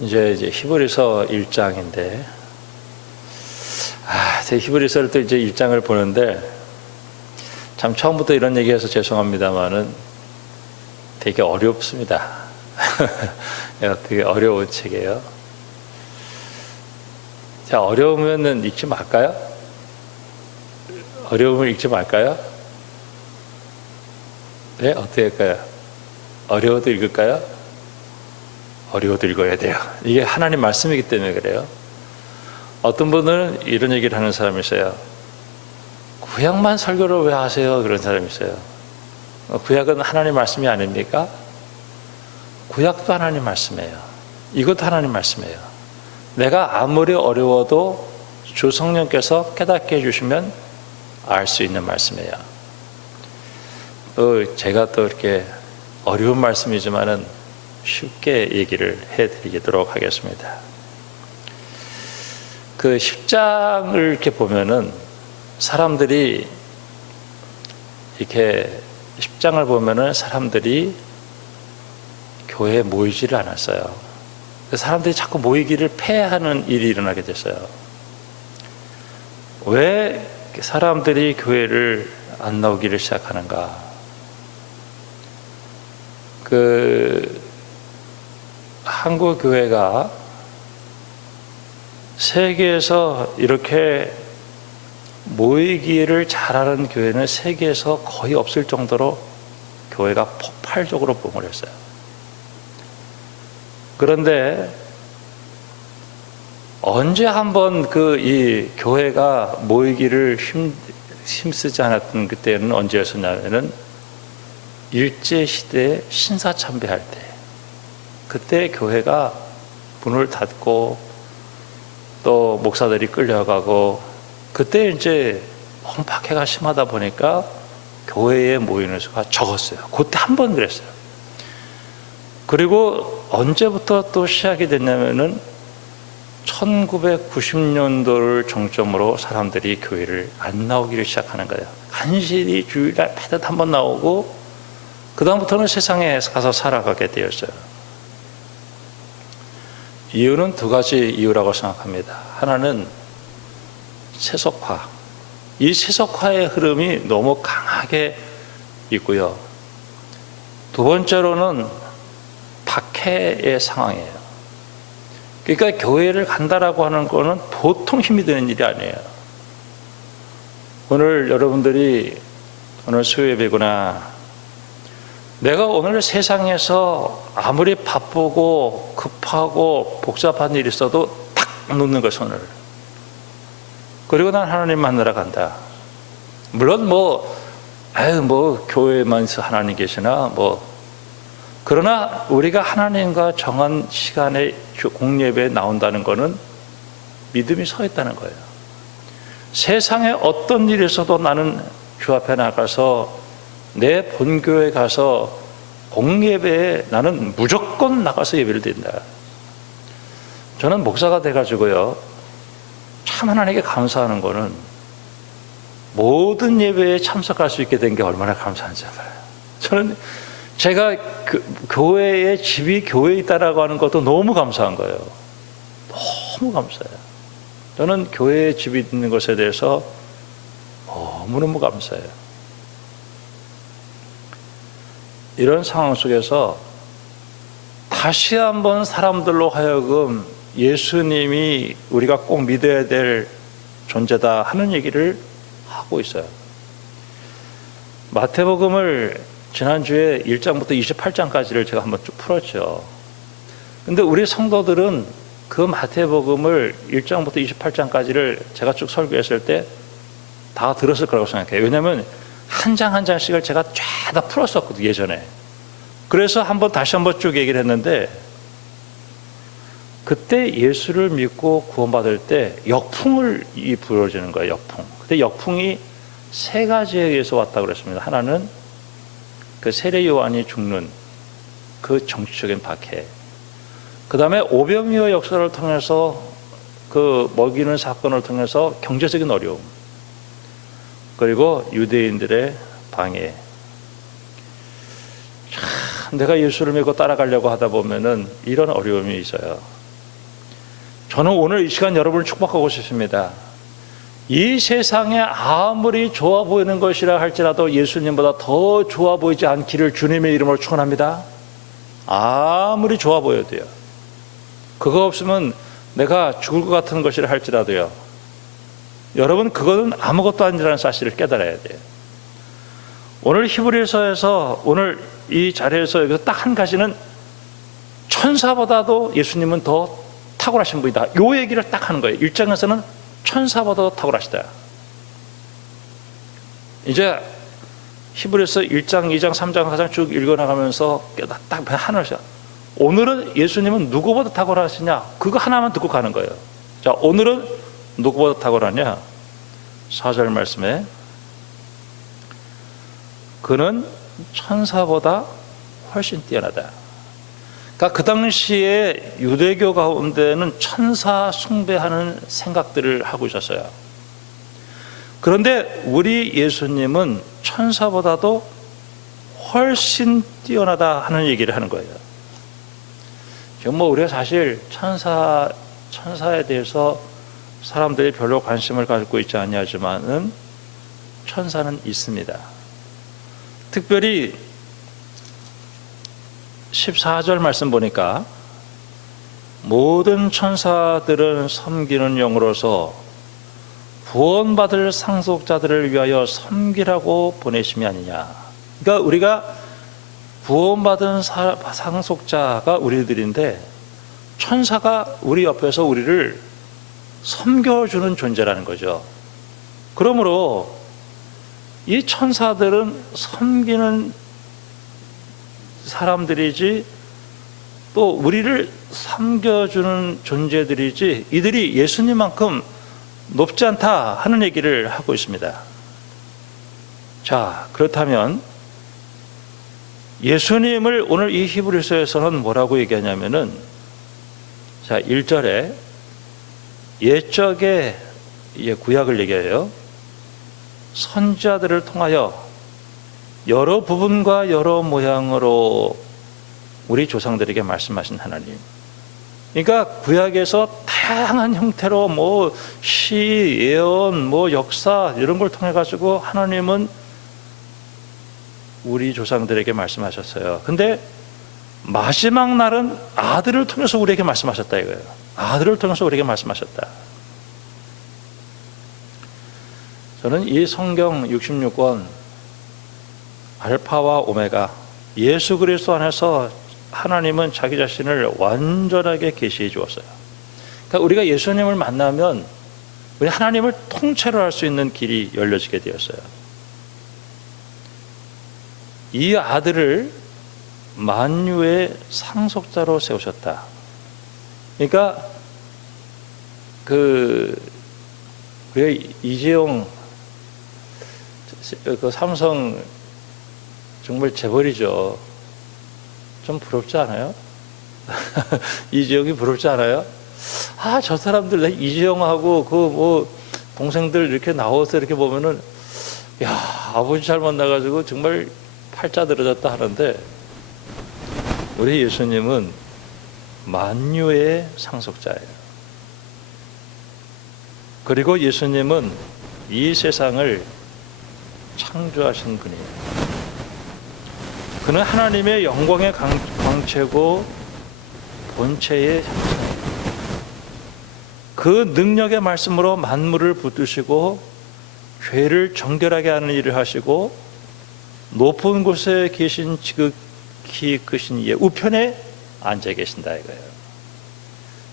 이제 히브리서 1장인데, 제 히브리서를 또 이제 1장을 보는데, 참 처음부터 이런 얘기해서 죄송합니다만은 되게 어렵습니다. 되게 어려운 책이에요. 자, 어려우면은 읽지 말까요? 어려우면 읽지 말까요? 네, 어떻게 할까요? 어려워도 읽을까요? 어려워도 읽어야 돼요. 이게 하나님 말씀이기 때문에 그래요. 어떤 분들은 이런 얘기를 하는 사람이 있어요. 구약만 설교를 왜 하세요? 그런 사람이 있어요. 구약은 하나님 말씀이 아닙니까? 구약도 하나님 말씀이에요. 이것도 하나님 말씀이에요. 내가 아무리 어려워도 주 성령께서 깨닫게 해주시면 알 수 있는 말씀이에요. 제가 또 이렇게 어려운 말씀이지만은 쉽게 얘기를 해드리도록 하겠습니다. 그 10장을 이렇게 보면은 사람들이 이렇게 10장을 보면은 사람들이 교회에 모이지를 않았어요. 사람들이 자꾸 모이기를 폐하는 일이 일어나게 됐어요. 왜 사람들이 교회를 안 나오기를 시작하는가? 한국 교회가 세계에서 이렇게 모이기를 잘하는 교회는 세계에서 거의 없을 정도로 교회가 폭발적으로 붐을 했어요. 그런데 언제 한번 이 교회가 모이기를 힘쓰지 않았던 그때는 언제였었냐면은 일제시대에 신사참배할 때, 그때 교회가 문을 닫고 또 목사들이 끌려가고, 그때 이제 박해가 심하다 보니까 교회에 모이는 수가 적었어요. 그때 한 번 그랬어요. 그리고 언제부터 또 시작이 됐냐면은 1990년도를 정점으로 사람들이 교회를 안 나오기를 시작하는 거예요. 간신히 주일날 패듯 한 번 나오고, 그 다음부터는 세상에 가서 살아가게 되었어요. 이유는 두 가지 이유라고 생각합니다. 하나는 세속화. 이 세속화의 흐름이 너무 강하게 있고요. 두 번째로는 박해의 상황이에요. 그러니까 교회를 간다라고 하는 거는 보통 힘이 드는 일이 아니에요. 오늘 여러분들이 오늘 수요예배구나. 내가 오늘 세상에서 아무리 바쁘고 급하고 복잡한 일이 있어도 탁 놓는 거야, 손을. 그리고 난 하나님 만나러 간다. 물론 교회만 하나님 계시나 그러나 우리가 하나님과 정한 시간에 공예배에 나온다는 것은 믿음이 서 있다는 거예요. 세상에 어떤 일이 있어도 나는 주 앞에 나가서 내 본교에 가서 공예배에 나는 무조건 나가서 예배를 드린다. 저는 목사가 돼가지고요, 참 하나님께 감사하는 거는 모든 예배에 참석할 수 있게 된 게 얼마나 감사한지 알아요. 저는 제가 교회에 집이 교회에 있다라고 하는 것도 너무 감사한 거예요. 너무 감사해요. 저는 교회에 집이 있는 것에 대해서 너무너무 감사해요. 이런 상황 속에서 다시 한번 사람들로 하여금 예수님이 우리가 꼭 믿어야 될 존재다 하는 얘기를 하고 있어요. 마태복음을 지난주에 1장부터 28장까지를 제가 한번 쭉 풀었죠. 근데 우리 성도들은 그 마태복음을 1장부터 28장까지를 제가 쭉 설교했을 때 다 들었을 거라고 생각해요. 왜냐하면 한 장 한 장씩을 제가 쫙 다 풀었었거든요, 예전에. 그래서 다시 한번 쭉 얘기를 했는데, 그때 예수를 믿고 구원받을 때 역풍을 불어지는 거예요, 역풍. 그때 역풍이 세 가지에 의해서 왔다고 그랬습니다. 하나는 그 세례 요한이 죽는 그 정치적인 박해. 그 다음에 오병이어 역사를 통해서 그 먹이는 사건을 통해서 경제적인 어려움. 그리고 유대인들의 방해. 참, 내가 예수를 믿고 따라가려고 하다 보면은 이런 어려움이 있어요. 저는 오늘 이 시간 여러분을 축복하고 싶습니다. 이 세상에 아무리 좋아 보이는 것이라 할지라도 예수님보다 더 좋아 보이지 않기를 주님의 이름으로 축원합니다. 아무리 좋아 보여도요. 그거 없으면 내가 죽을 것 같은 것이라 할지라도요. 여러분, 그거는 아무것도 아니라는 사실을 깨달아야 돼요. 오늘 히브리서에서 오늘 이 자리에서 여기서 딱 한 가지는 천사보다도 예수님은 더 탁월하신 분이다. 요 얘기를 딱 하는 거예요. 1장에서는 천사보다도 탁월하시다. 이제 히브리서 1장, 2장, 3장, 4장 쭉 읽어나가면서 딱 하나를 오늘은 예수님은 누구보다 탁월하시냐? 그거 하나만 듣고 가는 거예요. 자, 오늘은 누구보다 탁월하냐? 4절 말씀에 그는 천사보다 훨씬 뛰어나다. 그러니까 그 당시에 유대교 가운데는 천사 숭배하는 생각들을 하고 있었어요. 그런데 우리 예수님은 천사보다도 훨씬 뛰어나다 하는 얘기를 하는 거예요. 지금 뭐 우리가 사실 천사에 대해서 사람들이 별로 관심을 갖고 있지 않냐지만은 천사는 있습니다. 특별히 14절 말씀 보니까 모든 천사들은 섬기는 영으로서 구원받을 상속자들을 위하여 섬기라고 보내심이 아니냐. 그러니까 우리가 구원받은 상속자가 우리들인데 천사가 우리 옆에서 우리를 섬겨주는 존재라는 거죠. 그러므로 이 천사들은 섬기는 사람들이지 또 우리를 섬겨주는 존재들이지 이들이 예수님만큼 높지 않다 하는 얘기를 하고 있습니다. 자, 그렇다면 예수님을 오늘 이 히브리서에서는 뭐라고 얘기하냐면은 자, 1절에 옛적의 구약을 얘기해요. 선지자들을 통하여 여러 부분과 여러 모양으로 우리 조상들에게 말씀하신 하나님. 그러니까 구약에서 다양한 형태로 뭐 시, 예언, 뭐 역사 이런 걸 통해 가지고 하나님은 우리 조상들에게 말씀하셨어요. 근데 마지막 날은 아들을 통해서 우리에게 말씀하셨다 이거예요. 아들을 통해서 우리에게 말씀하셨다. 저는 이 성경 66권 알파와 오메가 예수 그리스도 안에서 하나님은 자기 자신을 완전하게 계시해 주었어요. 그러니까 우리가 예수님을 만나면 우리 하나님을 통째로 알 수 있는 길이 열려지게 되었어요. 이 아들을 만유의 상속자로 세우셨다. 그러니까 우리가 이재용 그 삼성 정말 재벌이죠. 좀 부럽지 않아요? 이재용이 부럽지 않아요? 아, 저 사람들 이재용하고 그 뭐 동생들 이렇게 나와서 이렇게 보면은 야, 아버지 잘 만나가지고 정말 팔자 들어졌다 하는데 우리 예수님은 만유의 상속자예요. 그리고 예수님은 이 세상을 창조하신 분이에요. 그는 하나님의 영광의 광채고 본체의 형상이에요. 그 능력의 말씀으로 만물을 붙드시고 죄를 정결하게 하는 일을 하시고 높은 곳에 계신 지극히 크신 이의 우편에 앉아 계신다 이거예요.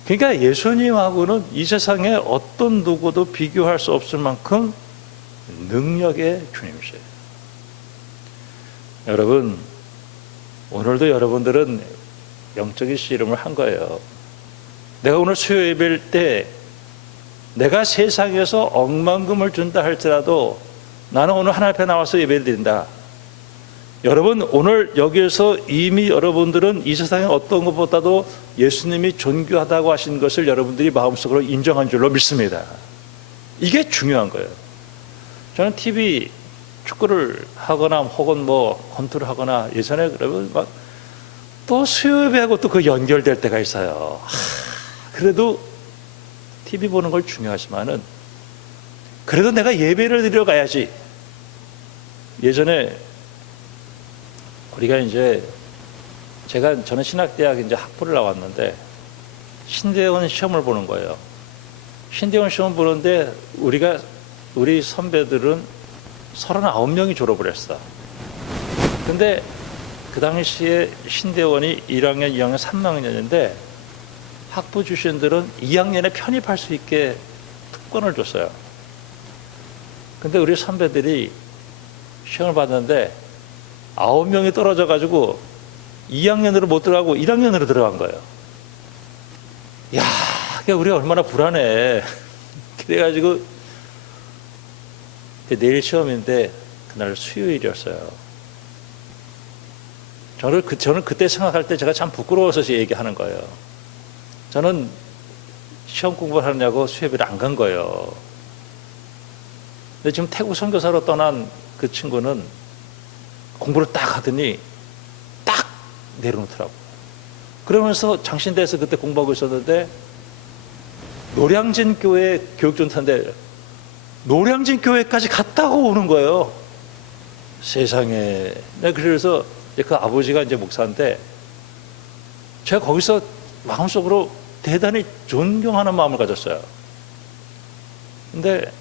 그러니까 예수님하고는 이 세상에 어떤 누구도 비교할 수 없을 만큼 능력의 주님이세요. 여러분, 오늘도 여러분들은 영적인 씨름을 한 거예요. 내가 오늘 수요 예배일 때 내가 세상에서 억만금을 준다 할지라도 나는 오늘 하나님 앞에 나와서 예배를 드린다. 여러분, 오늘 여기에서 이미 여러분들은 이 세상의 어떤 것보다도 예수님이 존귀하다고 하신 것을 여러분들이 마음속으로 인정한 줄로 믿습니다. 이게 중요한 거예요. 저는 TV 축구를 하거나 혹은 뭐 권투를 하거나 예전에 그러면 막 또 수요 예배하고 또 그 연결될 때가 있어요. 그래도 TV 보는 걸 중요하지만은 그래도 내가 예배를 드리러 가야지. 예전에 우리가 저는 신학대학 학부를 나왔는데 신대원 시험을 보는 거예요. 신대원 시험 보는데 우리 선배들은 39명이 졸업을 했어. 근데 그 당시에 신대원이 1학년, 2학년, 3학년인데 학부 출신들은 2학년에 편입할 수 있게 특권을 줬어요. 근데 우리 선배들이 시험을 봤는데 9명이 떨어져가지고 2학년으로 못 들어가고 1학년으로 들어간 거예요. 야, 우리 얼마나 불안해. 그래가지고 내일 시험인데 그날 수요일이었어요. 저는 그때 생각할 때 제가 참 부끄러워서 얘기하는 거예요. 저는 시험 공부를 하느냐고 수협을 안 간 거예요. 근데 지금 태국 선교사로 떠난 그 친구는 공부를 딱 하더니 딱 내려놓더라고요. 그러면서 장신대에서 그때 공부하고 있었는데 노량진 교회 교육전사인데 노량진 교회까지 갔다가 오는 거예요. 세상에. 그래서 그 아버지가 목사인데 제가 거기서 마음속으로 대단히 존경하는 마음을 가졌어요. 근데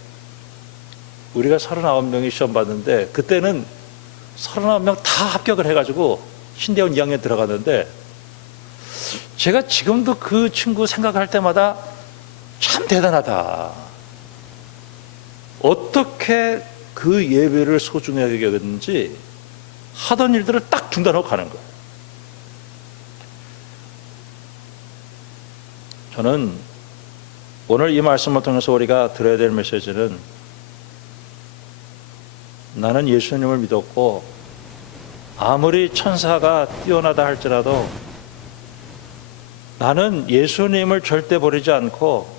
우리가 39명이 시험 봤는데 그때는 39명 다 합격을 해가지고 신대원 2학년 들어갔는데 제가 지금도 그 친구 생각할 때마다 참 대단하다. 어떻게 그 예배를 소중하게 여겼는지 하던 일들을 딱 중단하고 가는 거예요. 저는 오늘 이 말씀을 통해서 우리가 들어야 될 메시지는 나는 예수님을 믿었고 아무리 천사가 뛰어나다 할지라도 나는 예수님을 절대 버리지 않고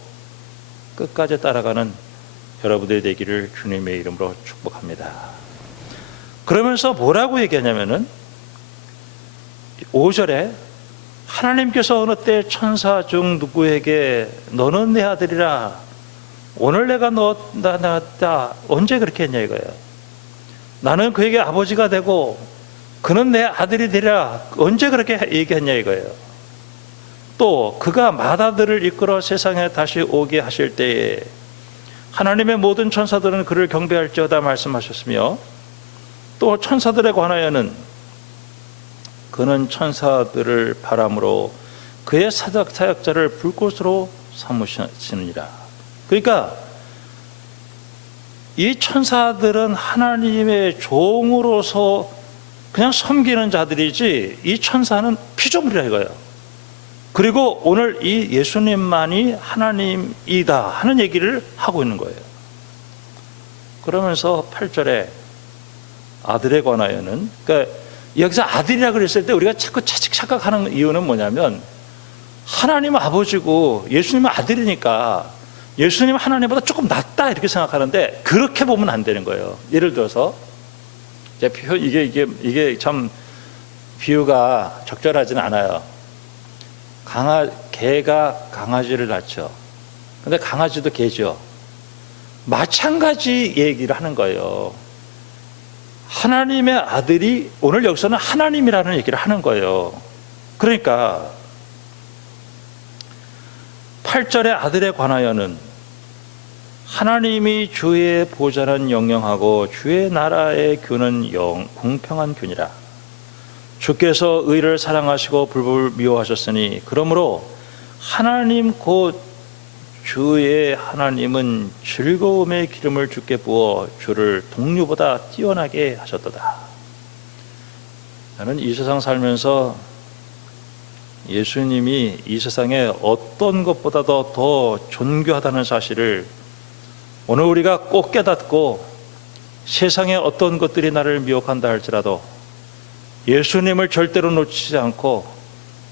끝까지 따라가는 여러분들이 되기를 주님의 이름으로 축복합니다. 그러면서 뭐라고 얘기하냐면은 5절에 하나님께서 어느 때 천사 중 누구에게 너는 내 아들이라 오늘 내가 낳았다 언제 그렇게 했냐 이거예요. 나는 그에게 아버지가 되고 그는 내 아들이 되리라 언제 그렇게 얘기했냐 이거예요. 또 그가 맏아들을 이끌어 세상에 다시 오게 하실 때에 하나님의 모든 천사들은 그를 경배할지어다 말씀하셨으며 또 천사들에 관하여는 그는 천사들을 바람으로 그의 사역자를 불꽃으로 삼으시느니라. 그러니까 이 천사들은 하나님의 종으로서 그냥 섬기는 자들이지 이 천사는 피조물이라 이거예요. 그리고 오늘 이 예수님만이 하나님이다 하는 얘기를 하고 있는 거예요. 그러면서 8절에 아들에 관하여는, 그러니까 여기서 아들이라 그랬을 때 우리가 자꾸 착각하는 이유는 뭐냐면 하나님 아버지고 예수님은 아들이니까 예수님 하나님보다 조금 낫다 이렇게 생각하는데 그렇게 보면 안 되는 거예요. 예를 들어서 이게 참 비유가 적절하진 않아요. 개가 강아지를 낳죠. 근데 강아지도 개죠. 마찬가지 얘기를 하는 거예요. 하나님의 아들이 오늘 여기서는 하나님이라는 얘기를 하는 거예요. 그러니까 8절의 아들에 관하여는 하나님이 주의 보좌는 영영하고 주의 나라의 교는 공평한 교니라. 주께서 의를 사랑하시고 불법을 미워하셨으니 그러므로 하나님 곧 주의 하나님은 즐거움의 기름을 주께 부어 주를 동류보다 뛰어나게 하셨도다. 나는 이 세상 살면서 예수님이 이 세상에 어떤 것보다도 더 존귀하다는 사실을 오늘 우리가 꼭 깨닫고 세상에 어떤 것들이 나를 미혹한다 할지라도 예수님을 절대로 놓치지 않고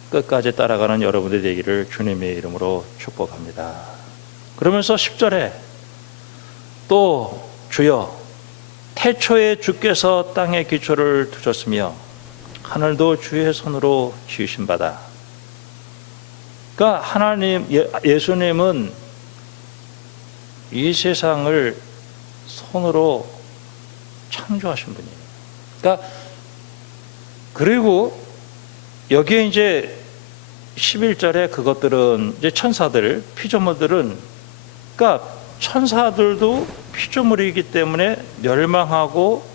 끝까지 따라가는 여러분들이 되기를 주님의 이름으로 축복합니다. 그러면서 10절에 또 주여 태초에 주께서 땅의 기초를 두셨으며 하늘도 주의 손으로 지으신 바다. 그러니까 예수님은 이 세상을 손으로 창조하신 분이에요. 그러니까 그리고 여기에 이제 11절에 그것들은 이제 천사들, 피조물들은, 그러니까 천사들도 피조물이기 때문에 멸망하고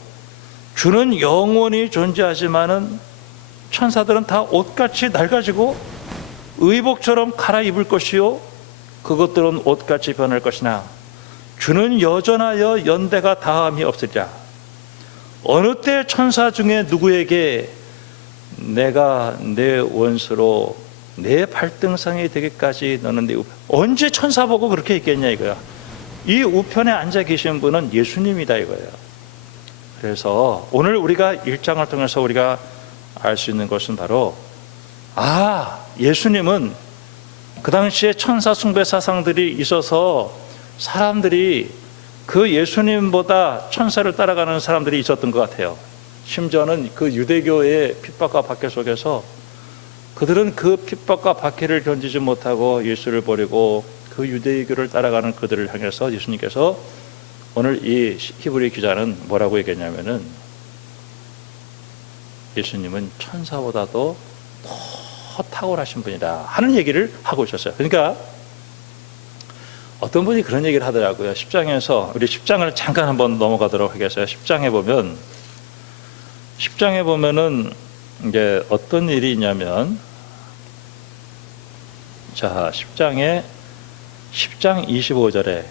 주는 영원히 존재하지만은 천사들은 다 옷같이 낡아지고 의복처럼 갈아입을 것이요 그것들은 옷같이 변할 것이나 주는 여전하여 연대가 다함이 없으리라. 어느 때 천사 중에 누구에게 내가 내 원수로 내 발등상이 되기까지 너는 내 우편. 언제 천사 보고 그렇게 얘기했냐 이거야. 이 우편에 앉아 계신 분은 예수님이다 이거예요. 그래서 오늘 우리가 1장을 통해서 우리가 알 수 있는 것은 바로 예수님은 그 당시에 천사 숭배 사상들이 있어서 사람들이 그 예수님보다 천사를 따라가는 사람들이 있었던 것 같아요. 심지어는 그 유대교의 핍박과 박해 속에서 그들은 그 핍박과 박해를 견디지 못하고 예수를 버리고 그 유대교를 따라가는 그들을 향해서 예수님께서 오늘 이 히브리 기자는 뭐라고 얘기했냐면은 예수님은 천사보다도 더 탁월하신 분이다 하는 얘기를 하고 있었어요. 그러니까 어떤 분이 그런 얘기를 하더라고요. 10장에서 우리 10장을 잠깐 한번 넘어가도록 하겠어요. 10장에 보면은 이제 어떤 일이 있냐면, 자, 10장 25절에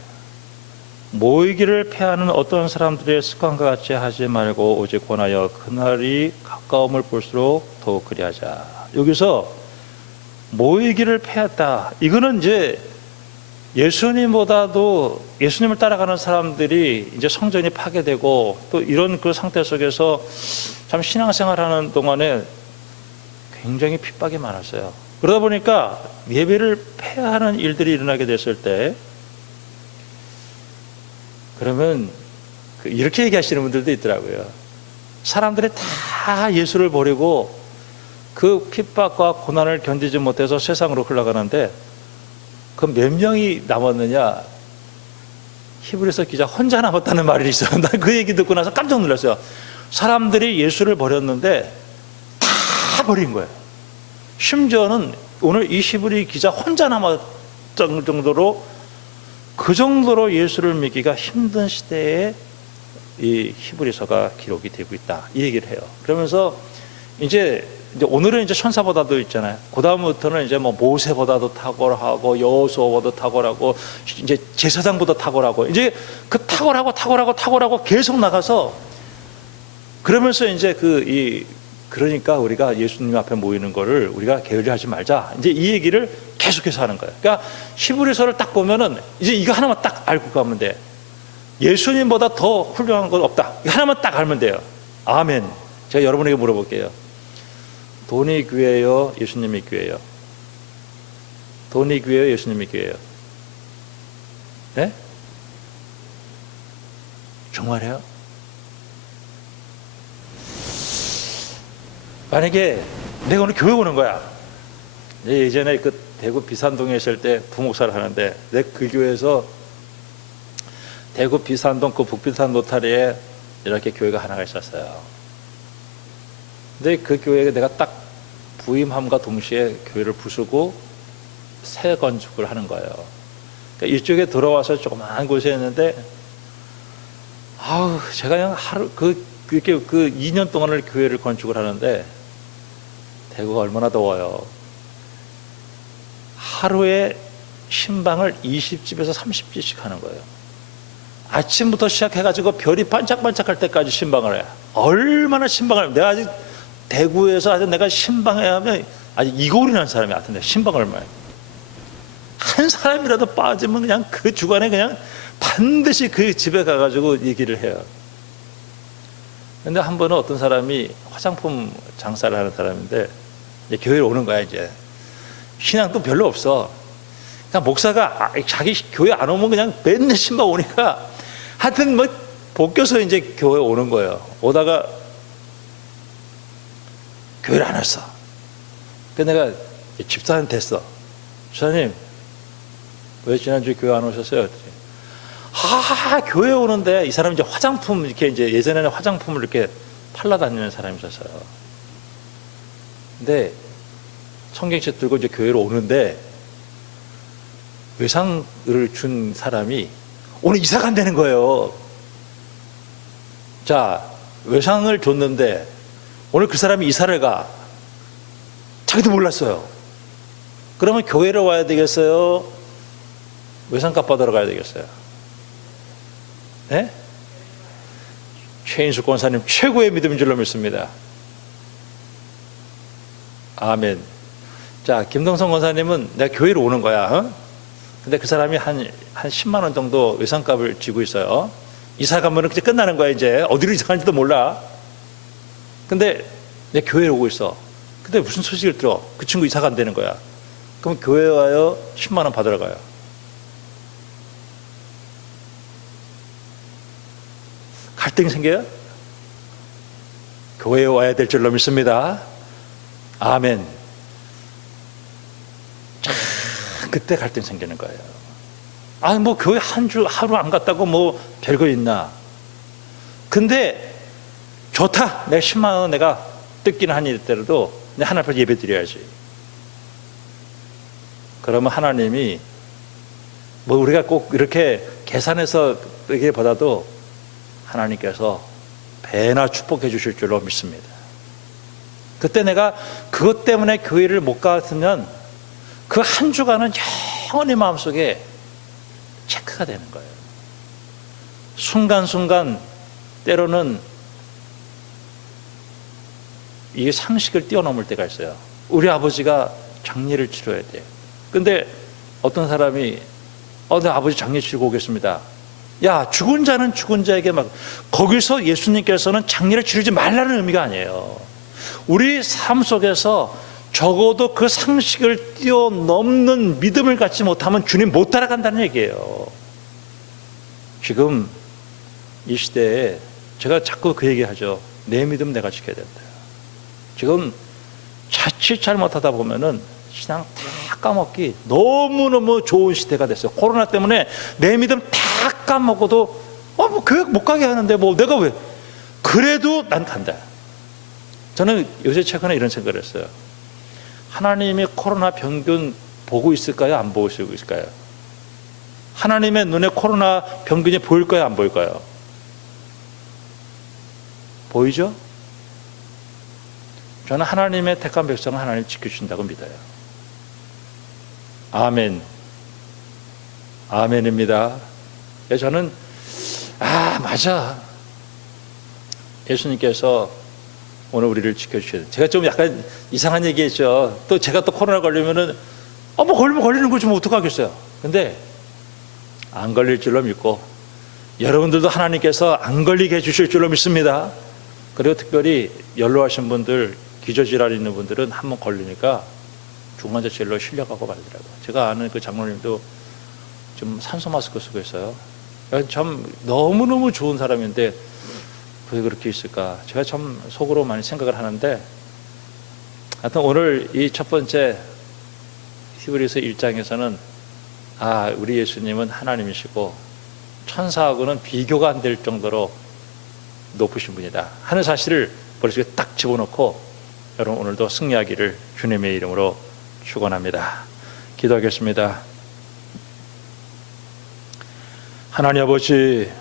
모이기를 패하는 어떤 사람들의 습관과 같이 하지 말고 오직 권하여 그날이 가까움을 볼수록 더욱 그리하자. 여기서 모이기를 패했다. 이거는 이제 예수님보다도 예수님을 따라가는 사람들이 이제 성전이 파괴되고 또 이런 그 상태 속에서 참 신앙생활하는 동안에 굉장히 핍박이 많았어요. 그러다 보니까 예배를 폐하는 일들이 일어나게 됐을 때 그러면 이렇게 얘기하시는 분들도 있더라고요. 사람들이 다 예수를 버리고 그 핍박과 고난을 견디지 못해서 세상으로 흘러가는데 그 몇 명이 남았느냐? 히브리서 기자 혼자 남았다는 말이 있어요. 난 그 얘기 듣고 나서 깜짝 놀랐어요. 사람들이 예수를 버렸는데 다 버린 거예요. 심지어는 오늘 이 히브리 기자 혼자 남았던 정도로 그 정도로 예수를 믿기가 힘든 시대에 이 히브리서가 기록이 되고 있다. 이 얘기를 해요. 그러면서 이제 오늘은 이제 천사보다도 있잖아요. 그 다음부터는 이제 뭐 모세보다도 탁월하고 여호수아보다 탁월하고 이제 제사장보다 탁월하고 이제 그 탁월하고 계속 나가서 그러면서 이제 그러니까 우리가 예수님 앞에 모이는 거를 우리가 게을리하지 말자. 이제 이 얘기를 계속해서 하는 거예요. 그러니까 히브리서를 딱 보면은 이제 이거 하나만 딱 알고 가면 돼. 예수님보다 더 훌륭한 건 없다. 이거 하나만 딱 알면 돼요. 아멘. 제가 여러분에게 물어볼게요. 돈이 귀해요? 예수님이 귀해요? 돈이 귀해요? 예수님이 귀해요? 네? 정말이에요? 만약에 내가 오늘 교회 오는 거야. 예전에 그 대구 비산동에 있을 때 부목사를 하는데 내 그 교회에서 대구 비산동 그 북비산 노타리에 이렇게 교회가 하나가 있었어요. 근데 그 교회에 내가 딱 부임함과 동시에 교회를 부수고 새 건축을 하는 거예요. 그러니까 이쪽에 들어와서 조그마한 곳에 있는데 제가 그냥 이렇게 2년 동안을 교회를 건축을 하는데 대구가 얼마나 더워요. 하루에 신방을 20집에서 30집씩 하는 거예요. 아침부터 시작해가지고 별이 반짝반짝할 때까지 신방을 해요. 얼마나 신방을, 내가 아직 대구에서 아주 내가 신방에 하면 아직 이골이 난 사람이 같은데 신방을 얼마나 한 사람이라도 빠지면 그냥 그 주간에 그냥 반드시 그 집에 가가지고 얘기를 해요. 근데 한 번은 어떤 사람이 화장품 장사를 하는 사람인데 이제 교회에 오는 거야. 이제 신앙도 별로 없어. 그러니까 목사가 자기 교회 안 오면 그냥 맨날 신방 오니까 하여튼 뭐 벗겨서 이제 교회 오는 거예요. 오다가 교회를 안 왔어. 그래서 내가 집사한테 됐어. 집사님, 왜 지난주에 교회 안 오셨어요? 교회 오는데 이 사람이 이제 화장품 이렇게 이제 예전에는 화장품을 이렇게 팔러 다니는 사람이었어요. 근데 성경책 들고 이제 교회로 오는데 외상을 준 사람이 오늘 이사 간다는 거예요. 자, 외상을 줬는데 오늘 그 사람이 이사를 가. 자기도 몰랐어요. 그러면 교회로 와야 되겠어요? 외상값 받으러 가야 되겠어요? 네? 최인숙 권사님 최고의 믿음인 줄로 믿습니다. 아멘. 자, 김동성 권사님은 내가 교회로 오는 거야. 어? 근데 그 사람이 한 10만 원 정도 외상값을 지고 있어요. 이사 가면은 그냥 끝나는 거야. 이제 어디로 이사 가는지도 몰라. 근데 내 교회에 오고 있어. 근데 무슨 소식을 들어? 그 친구 이사 간다는 거야. 그럼 교회에 와요? 10만 원 받으러 가요? 갈등이 생겨요? 교회에 와야 될 줄로 믿습니다. 아멘. 자, 그때 갈등이 생기는 거예요. 뭐 교회 하루 안 갔다고 뭐 별거 있나? 근데 좋다. 내가 10만 원 내가 뜯기는 한 일때라도 내 하나님 앞에 예배 드려야지. 그러면 하나님이 뭐 우리가 꼭 이렇게 계산해서 얘기보다도 하나님께서 배나 축복해 주실 줄로 믿습니다. 그때 내가 그것 때문에 교회를 못 갔으면 그 한 주간은 영원히 마음속에 체크가 되는 거예요. 순간순간 때로는 이게 상식을 뛰어넘을 때가 있어요. 우리 아버지가 장례를 치러야 돼. 근데 어떤 사람이 내 아버지 장례 치르고 오겠습니다. 야, 죽은 자는 죽은 자에게 막, 거기서 예수님께서는 장례를 치르지 말라는 의미가 아니에요. 우리 삶 속에서 적어도 그 상식을 뛰어넘는 믿음을 갖지 못하면 주님 못 따라간다는 얘기예요. 지금 이 시대에 제가 자꾸 그 얘기하죠. 내 믿음 내가 지켜야 된다. 지금 자칫 잘못하다 보면은 신앙 다 까먹기 너무너무 좋은 시대가 됐어요. 코로나 때문에 내 믿음 다 까먹어도 뭐 교회 못 가게 하는데 뭐 내가 왜 그래도 난 간다. 저는 요새 최근에 이런 생각을 했어요. 하나님이 코로나 병균 보고 있을까요? 안 보고 있을까요? 하나님의 눈에 코로나 병균이 보일까요? 안 보일까요? 보이죠? 저는 하나님의 택한 백성은 하나님 지켜주신다고 믿어요. 아멘. 아멘입니다. 저는 맞아. 예수님께서 오늘 우리를 지켜주셔야 돼요. 제가 좀 약간 이상한 얘기했죠. 또 제가 또 코로나 걸리면은 뭐 걸리면 걸리는 거지 뭐 어떡하겠어요. 근데 안 걸릴 줄로 믿고 여러분들도 하나님께서 안 걸리게 해주실 줄로 믿습니다. 그리고 특별히 연로하신 분들, 기저질환 있는 분들은 한번 걸리니까 중환자실로 실려가고 말더라고요. 제가 아는 그 장로님도 좀 산소 마스크 쓰고 있어요. 참 너무너무 좋은 사람인데 왜 그렇게 있을까? 제가 참 속으로 많이 생각을 하는데, 하여튼 오늘 이 첫 번째 히브리서 1장에서는 우리 예수님은 하나님이시고 천사하고는 비교가 안 될 정도로 높으신 분이다 하는 사실을 머릿속에 딱 집어넣고 여러분 오늘도 승리하기를 주님의 이름으로 축원합니다. 기도하겠습니다. 하나님 아버지,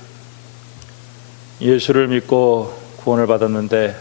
예수를 믿고 구원을 받았는데